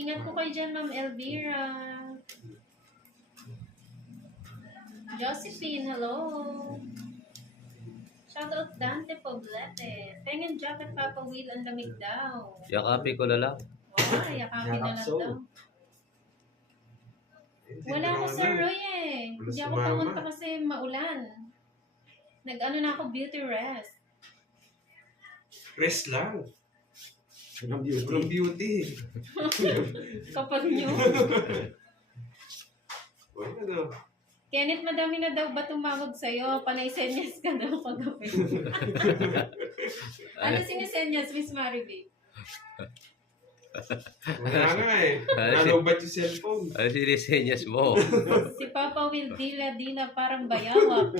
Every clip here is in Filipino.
Ingat po kayo dyan, Ma'am Elvira. Josephine, hello. Shoutout Dante Poblete. Pengen jacket Papa Will, ang lamig daw. Yakapi ko na lang. Wow, yakapin na lang daw. Wala ako sa Roy eh. Hindi ako pumunta kasi maulan. Nag-ano na ako, beauty rest. Rest lang. Walang beauty. Walang beauty. Kapag nyo. Ano? Kenneth, madami na daw ba tumawag sa'yo? Panay senyas ka daw pag-gabi. Ano sinisenyas, Miss Maribel? Wala nga eh. Nalobat yung cellphone. Ano sinisenyas mo? Si Papa Will dila-dila parang bayawak.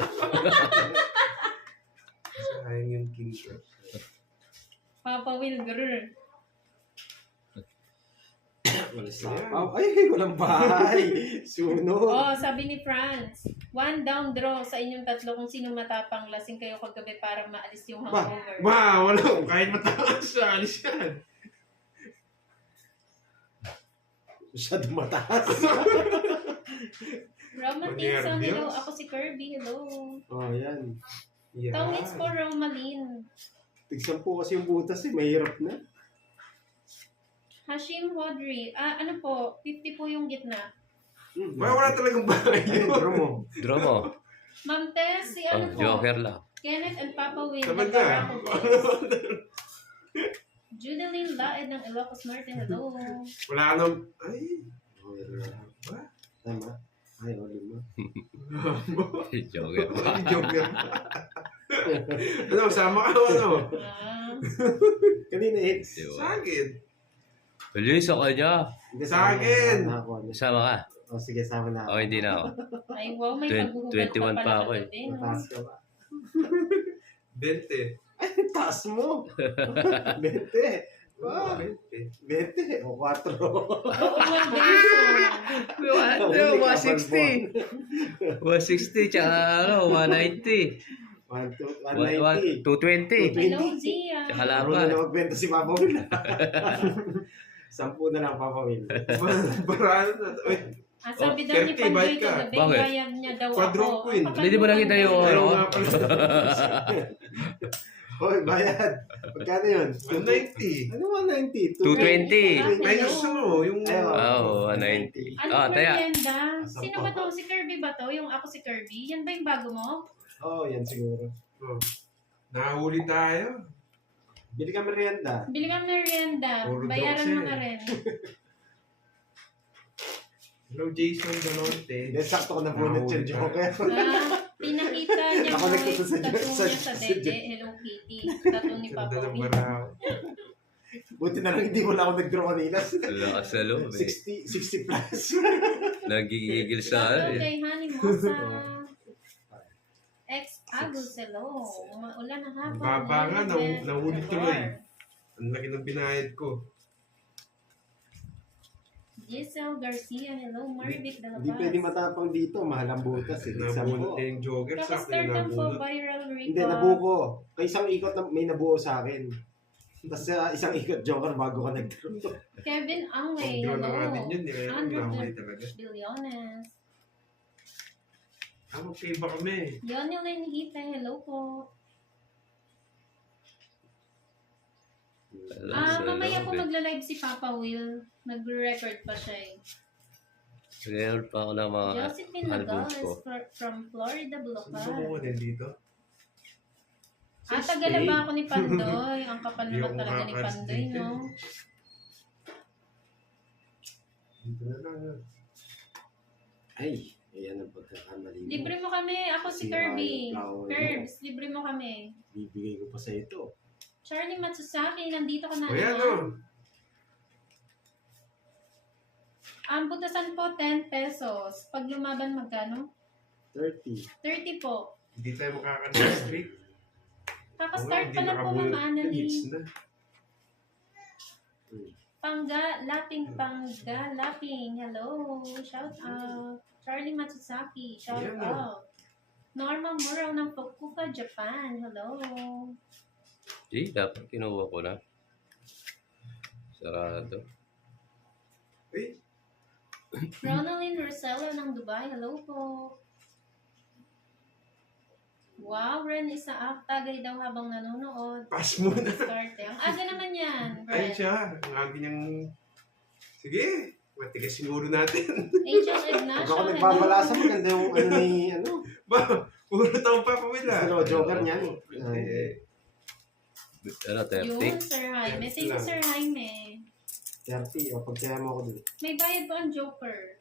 Sayang yung king ko. Papa Will grr. Ay, walang bahay. Sunog. Oh, sabi ni Franz, 1 down draw sa inyong tatlo kung sino matapang, lasing kayo kagabi para maalis yung hangover. Wala. Kahit mataas siya, alis yan. Masyado mataas. Romatin, so hello. Ako si Kirby, hello. Oh, yan. Yeah. Tongits for Romalyn. Tigsan po kasi yung butas eh. Mahirap na. Hashim Hodri, ano po, 50 po yung gitna. Wala talagang bahay Ay, yun. bro mo. Draw mo. Ma'am Tess, si ano po? Joker lang. Kenneth and Papa Will. Sabag ka. Judeline Laed ng Ilocos Norte, hello. Wala nang... Ay. Ba? Tama. Ay, o, lima. Joker pa. Joker. Ano, sama ka o ano? Kanina eh. Sa akin. Bilis ako niya. Hindi, Sa akin. Sama ka. O, sige, sama na ako. O, hindi na ako. Ay, wow, may 21 paghuhugal pa ako eh. kagabi, no? Mataas ka ba? 20. Ay, taas mo. 20. Wow. 20. O, 4. Oo nga, beso. Ano, 160. 160, tsaka ano, 190. 220. 190. Hello, Zia. Tsaka Laro laban. na na magbenta si Papa Will. 10 na lang, Papa Will. Baraan na. Sabi daw ni 30, Pandoy bayad ka. kagabi, Bakit? bayad niya daw Quadruple ako. queen. Hindi mo nakita yung Ayaw ano? nga pala. Hoy, bayad. Magkano yun? 190. Ano 190? 220. Minus ano, yung... Oo, 190. Ano Ah, taya. merienda? Sino ba to? Si Kirby ba to? Yung ako si Kirby? Yan ba yung bago mo? Oo, yan siguro. Oh. Nahuli tayo. Bili ka merienda. Bili ka merienda. Puro Bayaran jokes mo yan. na rin. Hello, Jason Galonte. Hindi, sakto ko na bunot yung Joker. Pinakita niya Ako mo nagtuturo sa tattoo sa- niya sa dede. Hello Kitty. Tattoo ni Ganda Papa ng Will. baraw. Buti na lang hindi mo na ako nag-draw kanina. Lakas sa loob eh. 60 plus. Nagigigil sa ano Shoutout eh. kay Honey Mosa. Ex-Agus, hello. Maulan na hapon. Baba nga, nahuli tuloy. Ang laki ng binayad ko. Giselle Garcia, hello. Marvic de la Hindi pwede matapang dito. Mahal ang butas eh. Tigsan Nabunot mo. niya yung Joker. Sa akin Kakastart lang po, nabunot. viral Hindi, recall. nabuko. Kaya isang ikot na may nabuo sa akin. Tapos isang ikot Joker bago ka nag-draw. Kevin Angway, Pag-draw hello. na nga din yun. Hindi kaya Andrew nahuli talaga. Bilyones. Okay ba kami? Yonilyn Hite, hello po. Mamaya po magla-live si Papa Will. Nag-record pa siya eh. Meron pa ako ng mga Josephine albums Nagales ko. from Florida, Saan Bulacan. ba mo din dito? Tagala ba ako ni Pandoy? Ang kapal Hindi naman ako talaga ni makaka-ask Pandoy, dito. no? Dito na lang. Ay, ayan ang pagkakamali mo. Libre mo kami. Ako si Sira Kirby. yung flower mo. Curbs, libre mo kami. Bibigay ko pa sa ito. Charlie Matsusaki, nandito ka na O yan naman. o. Ang butasan po, 10 pesos. Pag lumaban, magkano? 30. 30 po. Hindi tayo makaka-street. Kakastart pa lang po, Mama Annalyn. Hits na. Pangga, laping. Hello. Shout out. Charlie Matsusaki. Shout Yan, out. Norma Muraw ng Fukuoka, Japan. Hello. dapat kinuha ko na. Sarado. Eh, Ronaldin Rosello ng Dubai. Hello po. Wow, Ren, Isaak. Tagay daw habang nanonood. pass muna. Starte. Ang aga naman yan, Ayun Ren. siya. Ang agi niyang... Sige, matigas siguro natin. Angel Pag Ignacio. ako nagbabalasa, maganda yung ano ni, ano, Ba, puro taong papawila. ano, Joker niyan. Ano, 30? Yun, Sir Jaime. Thank you, Sir Jaime. 30, o pagkaya mo ako dun. May bayad ba ang Joker?